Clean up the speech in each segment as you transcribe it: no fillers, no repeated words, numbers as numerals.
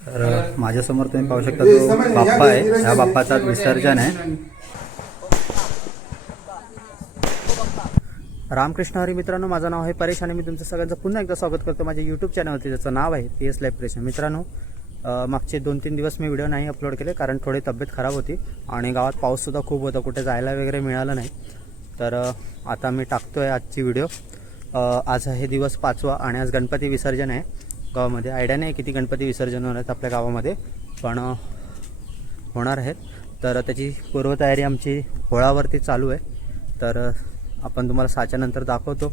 तर माझ्यासमोर तुम्ही पाहू शकता जो बाप्पा आहे, ह्या बाप्पाचा विसर्जन आहे. रामकृष्ण हरी मित्रांनो, माझं नाव आहे परेश आणि मी तुमचं सगळ्यांचं पुन्हा एकदा स्वागत करतो माझ्या यूट्यूब चॅनलवरती, ज्याचं नाव आहे PS लाईफ परेश. मित्रांनो, मागचे 2-3 दिवस मी व्हिडिओ नाही अपलोड केले कारण थोडी तब्येत खराब होती आणि गावात पाऊससुद्धा खूप होता, कुठे जायला वगैरे मिळालं नाही. तर आता मी टाकतो आहे आजची व्हिडिओ. आज आहे दिवस 5वा आणि आज गणपती विसर्जन आहे गावामध्ये. आयडिया नाही किती गणपती विसर्जन होणार आहेत आपल्या गावामध्ये, पण होणार आहेत. तर त्याची पूर्वतयारी आमची होळावरती चालू आहे. तर आपण तुम्हाला साच्यानंतर दाखवतो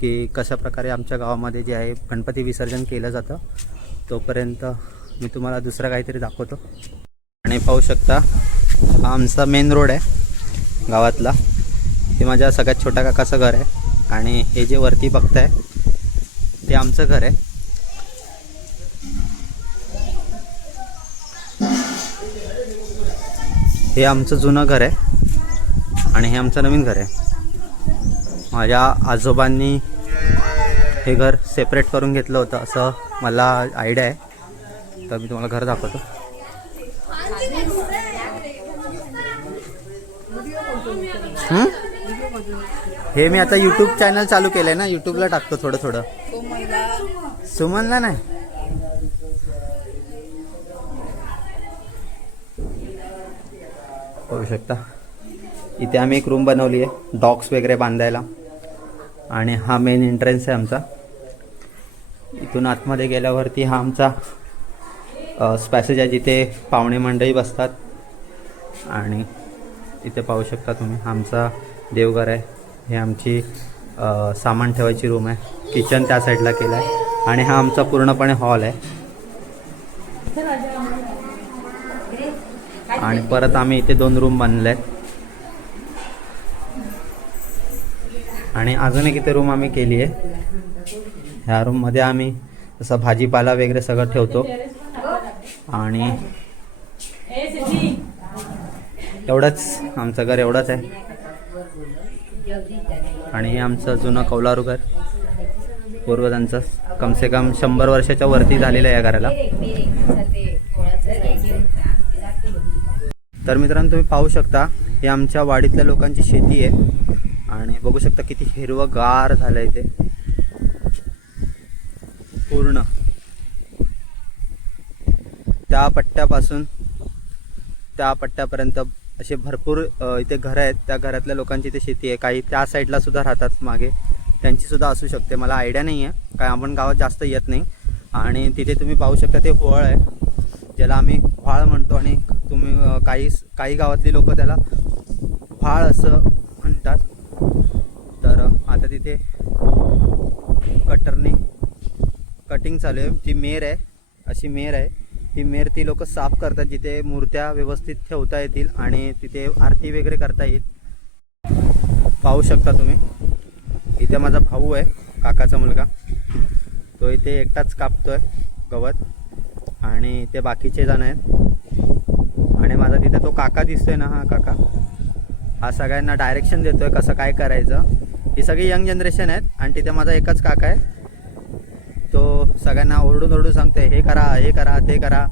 की कशा प्रकारे आमच्या गावामध्ये जे आहे गणपती विसर्जन केलं जातं. तोपर्यंत मी तुम्हाला दुसरं काहीतरी दाखवतो. आणि पाहू शकता हा आमचा मेन रोड आहे गावातला. हे माझ्या सगळ्यात छोट्या काकाचं घर आहे आणि हे जे वरती बघताय ते आमचं घर आहे. हे आमचं जुनं घर आहे आणि हे आमचं नवीन घर आहे. माझ्या आजोबांनी हे घर सेपरेट करून घेतलं होतं असं मला आयडिया आहे. तर मी तुम्हाला घर दाखवतो. हे मी आता यूट्यूब चॅनल चालू केलं आहे ना, यूट्यूबला टाकतो थोडं थोडं. सुमनला नाही. पाहू शकता इथे आम्ही एक रूम बनवली आहे डॉग्स वगैरे बांधायला आणि हा मेन एंट्रन्स आहे आमचा. इथून आतमध्ये गेल्यावरती हा आमचा पॅसेज आहे जिथे पाहुणे मंडळी बसतात. आणि इथे पाहू शकता तुम्ही हा आमचा देवघर आहे. हे आमची सामान ठेवायची रूम आहे. किचन त्या साईडला केलं आहे आणि हा आमचा पूर्णपणे हॉल आहे. आणि परत आम्ही इथे 2 रूम बांधले आहेत आणि अजून एक इथे रूम आम्ही केली आहे. ह्या रूममध्ये आम्ही जसं भाजीपाला वगैरे सगळं ठेवतो. आणि एवढंच आमचं घर एवढंच आहे. आणि हे आमचं जुनं कौलारू घर पूर्वजांचं, कमसे कम 100 वर्षाच्या वरती झालेलं आहे या घराला. तर मित्रांनो तुम्ही पाहू शकता हे आमच्या वाडीतल्या लोकांची शेती आहे आणि बघू शकता किती हिरवंगार झालं आहे ते पूर्ण. त्या पट्ट्यापासून त्या पट्ट्यापर्यंत असे भरपूर इथे घरं आहेत. त्या घरातल्या लोकांची इथे शेती आहे. काही त्या साईडला सुद्धा राहतात मागे, त्यांची सुद्धा असू शकते, मला आयडिया नाही आहे, काय आपण गावात जास्त येत नाही. आणि तिथे तुम्ही पाहू शकता ते व्हाळ आहे ज्याला आम्ही व्हाळ म्हणतो आणि तुम्ही काही गावातली लोक त्याला व्हाळ असं म्हणतात. तर आता तिथे कटरने कटिंग चालू आहे. जी मेर आहे, अशी मेर आहे, ती मेर ती लोक साफ करतात जिथे मूर्त्या व्यवस्थित ठेवता येतील आणि तिथे आरती वगैरे करता येईल. पाहू शकता तुम्ही इथे माझा भाऊ आहे, काकाचा मुलगा, तो इथे एकटाच कापतोय गवत आणि इथे बाकीचे जण आहेत. आणि माझा तिथे तो काका दिसतोय ना, हा काका हा सगळ्यांना डायरेक्शन देतोय कसं काय करायचं. ही सगळी यंग जनरेशन आहेत आणि तिथे माझा एकच काका आहे, तो सगळ्यांना ओरडून ओरडून सांगतोय हे करा, हे करा, ते करा.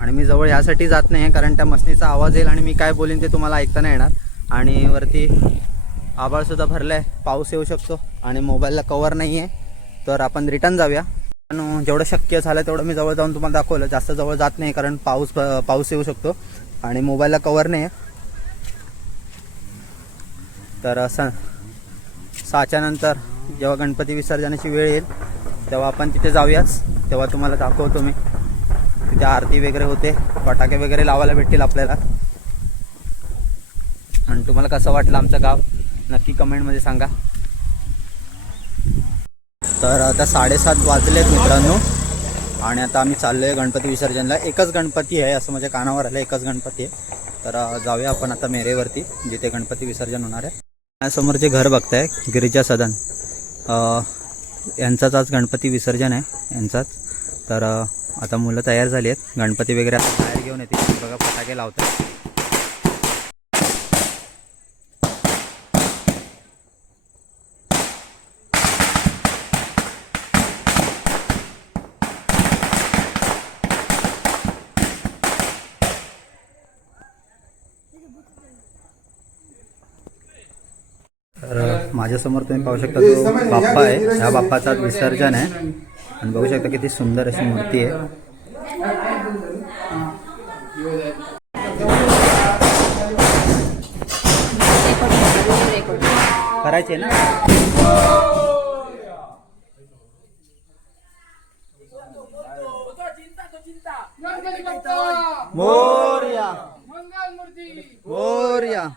आणि मी जवळ यासाठी जात नाही कारण त्या मशनीचा आवाज येईल आणि मी काय बोलीन ते तुम्हाला ऐकता नाही येणार. आणि वरती आभाळसुद्धा भरलं आहे, पाऊस येऊ शकतो आणि मोबाईलला कवर नाही आहे. तर आपण रिटर्न जाऊया. पण जेवढं शक्य झालं तेवढं मी जवळ जाऊन तुम्हाला दाखवलं. जास्त जवळ जात नाही कारण पाऊस येऊ शकतो आणि मोबाईलला कवर नाही आहे. तर 6च्या नंतर जेव्हा गणपती विसर्जनाची वेळ येईल तेव्हा आपण तिथे जाऊयाच. तेव्हा तुम्हाला दाखवतो मी. तिथे आरती वगैरे होते, फटाके वगैरे लावायला भेटतील आपल्याला. आणि तुम्हाला कसं वाटलं आमचं गाव नक्की कमेंटमध्ये सांगा. तर आता 7:30 वाजलेत मित्रांनो आणि आता आम्ही चाललो आहे गणपती विसर्जनला. एकच गणपती आहे असं माझ्या कानावर आलं, एकच गणपती आहे. तर जाऊया आपण आता मेरेवरती जिथे गणपती विसर्जन होणार आहे. माझ्यासमोर जे घर बघताय गिरिजा सदन, यांचाच आज गणपती विसर्जन आहे यांचाच. तर आता मुलं तयार झाली आहेत, गणपती वगैरे आता बाहेर घेऊन येतील. बघा फटाके लावतात. तर माझ्यासमोर तुम्ही पाहू शकता जो बाप्पा आहे, ह्या बाप्पाचा विसर्जन आहे. आणि बघू शकता किती सुंदर अशी मूर्ती आहे. करायचे ना. मोरया मोरया.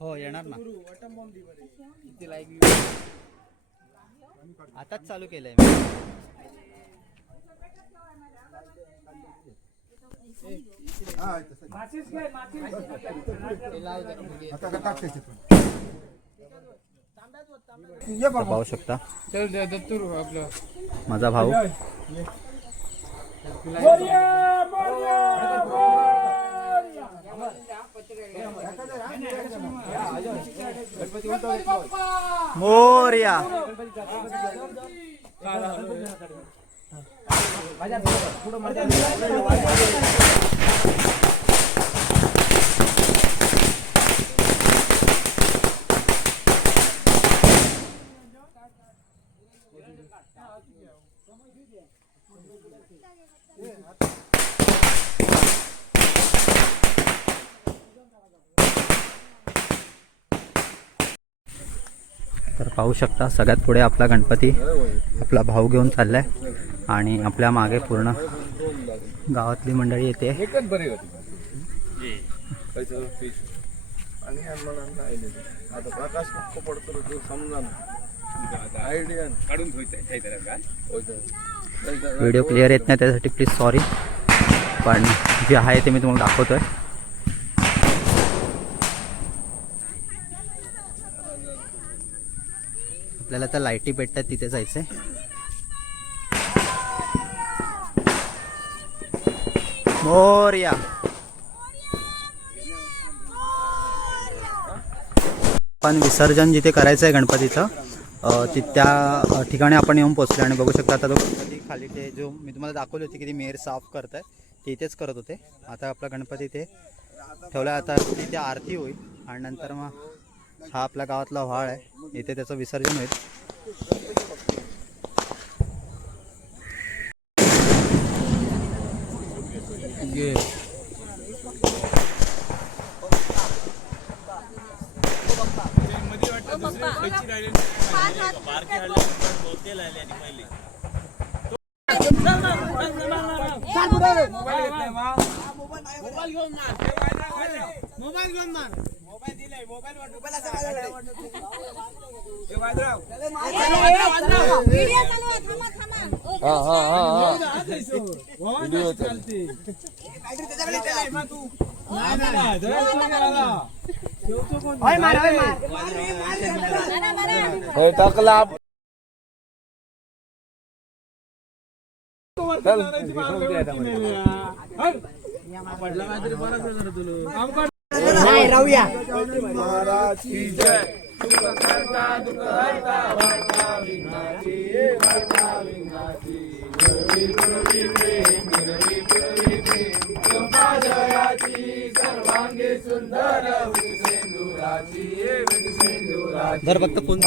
हो येणार ना. आताच चालू केलंय मी. पाहू शकता माझा भाऊ. मोरया. तर पाहू शकता सगळ्यात पुढे आपला गणपती आपला भाऊ घेऊन चाललाय आणि आपल्या मागे पूर्ण गावातली मंडळी येते. व्हिडिओ क्लिअर येत नाही त्यासाठी प्लीज सॉरी, पण जे आहे ते मी तुम्हाला दाखवतोय. आपल्याला तर लाईटी भेटतात तिथे जायचंय. मोरया. पण विसर्जन जिथे करायचं आहे गणपतीचं त्या ठिकाणी आपण येऊन पोहोचलो आणि बघू शकता आता तो गणपती खाली ते जो मी तुम्हाला दाखवली होती की ती मेर साफ करत आहे ते इथेच करत होते. आता आपला गणपती इथे ठेवला. आता तिथे आरती होईल आणि नंतर मग हा आपल्या गावातला व्हाळ आहे, इथे त्याचं विसर्जन होईल. टाकला धर फक्त फोन.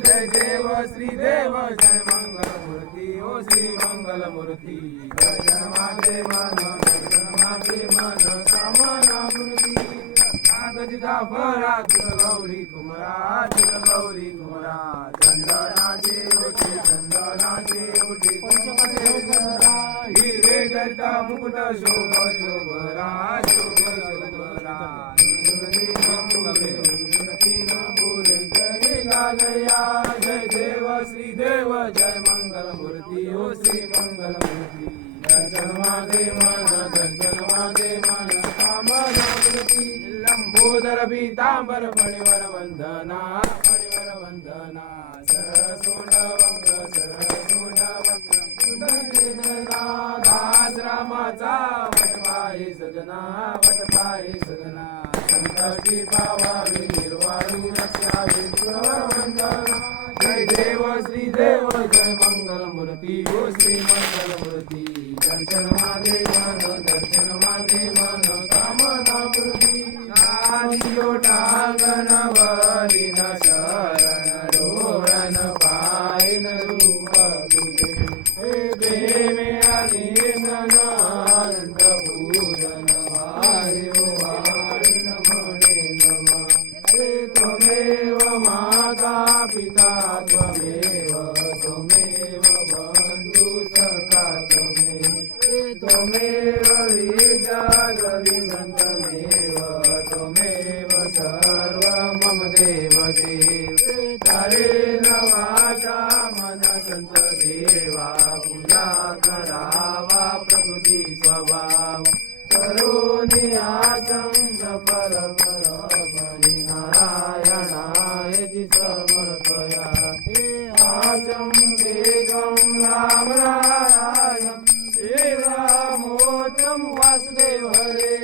जय देव श्रीदेव जय मंगलमूर्ती ओ श्री मंगलमूर्ती. दर्शन माझे मन दर्शन माझे मन कामना मूर्ती. नागजिता फरा तुझ गौरी कुमरा तुझ गौरी कुमरा. चंदनाचे ओठी चंदनाचे ओठी हिरवे करता मुकुट शोभ शोभरा शोभ शोभरा. जय देव श्री देव जय मंगलमूर्ती ओ श्री मंगलमूर्ती. दर्शन माझे मन दर्शन माझे मन लंबोदर पीतांबर फणीवर वंदना सरळ सोंड वक्र दास रामाचा वटपाई सजना संकष्टी पावावी निर्वाळू रक्षावी तुळवर वंदना जय देव श्री देव जय मंगल मूर्ती ओ श्री मंगल मूर्ती दर्शन माझे मन कामना मूर्ती आदियो टांगणवरी न शरण डोळण पायन रूप तुझे हे प्रेमे आदिसन अनंत पूजन वारी नमणे नमः हे त्वमेव माता पिता त्वमेव बंधु सखा त्वमेव विद्याधरी सन्तमेव त्वमेव सर्व मम देव तारेण वाचा मन संत देवा पूजा करावा प्रकृती स्वभाव करोनि आसं सफल फलमणि नारायणाय समर्पया आसं तेजं राम नारायण श्रीरामोत्तम वासुदेव हरे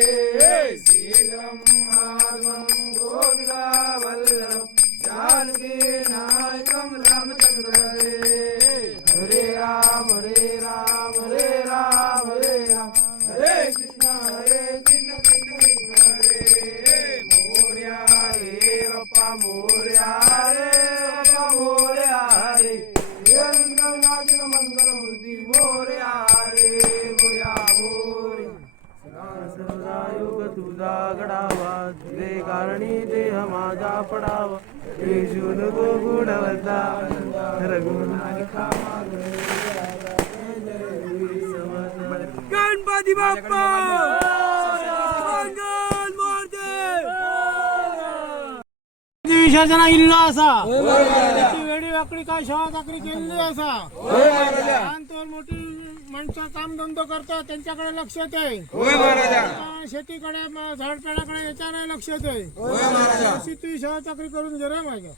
शीघ्रं माधवं गोपिका वल्लभं जानकी नायकं रामचन्द्र हरे राम हरे राम हरे राम हरे राम हरे कृष्ण कृष्ण हरे मोरया रे बाप्पा मोरया रे मंगल मूर्ती मोरया योग तुझा गडावा तुझे कारणी देह माझा पडावा येशू नको गुणवंता गणपती बाप्पा मंगल मूर्ती विसर्जना इल्लो असा त्याची वेळी वाकडी काय शवा चाकरी केलेली असा लहान तो मोठी माणसं काम धंदो करतात त्यांच्याकडे लक्ष आहे शेतीकडे झाडपेडाकडे याच्याकडे लक्ष आहे अशी तू शवा चाकरी करून घे रे माझ्या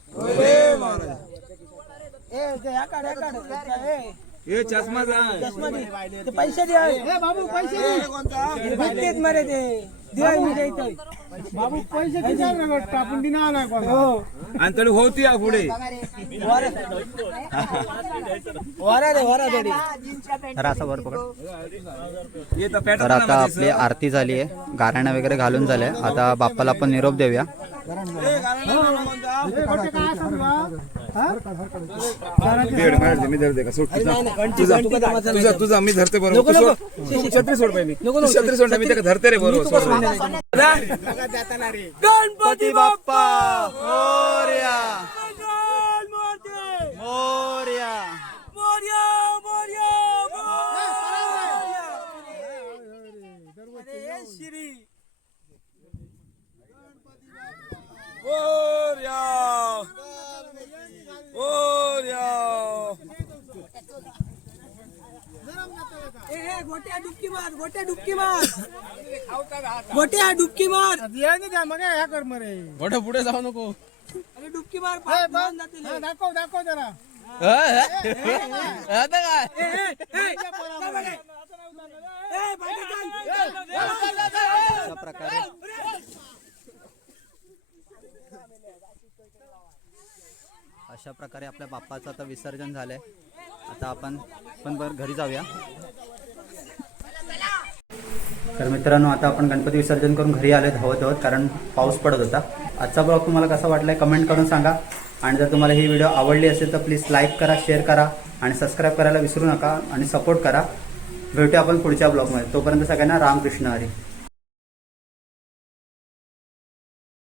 चष्मा पैसे दे बाबू पैसे मरे ते बाबू पैसे किती आपण दिना आलाय आणि तरी होती पुढे तर असा वर पकड. तर आता आपली आरती झाली आहे, गाऱ्हाणा वगैरे घालून झाल्या. आता बाप्पाला आपण निरोप देऊया. तुझा मी धरते बरोबर छत्री सोड पहिली छत्री सोड मी त्याला धरते रे बरोबर. गणपती बाप्पा मोरया मोरया गोट्या डुबकी मार मग ह्या कर मरे मोठं पुढे जाऊ नको. अरे डुबकी मार दाखव जरा अशा प्रकारे आपल्या बाप्पाचं आता विसर्जन झालंय. आता आपण घरी जाऊया. तर मित्रांनो, आता आपण गणपती विसर्जन करून घरी आले धावत, कारण पाऊस पडत होता. आजचा ब्लॉग तुम्हाला कसा वाटलाय कमेंट करून सांगा. आणि जर तुम्हाला ही व्हिडिओ आवडली असेल तर प्लीज लाईक करा, शेअर करा आणि सबस्क्राईब करायला विसरू नका आणि सपोर्ट करा. भेटूया आपण पुढच्या ब्लॉगमध्ये. तोपर्यंत सगळ्यांना रामकृष्ण हरी.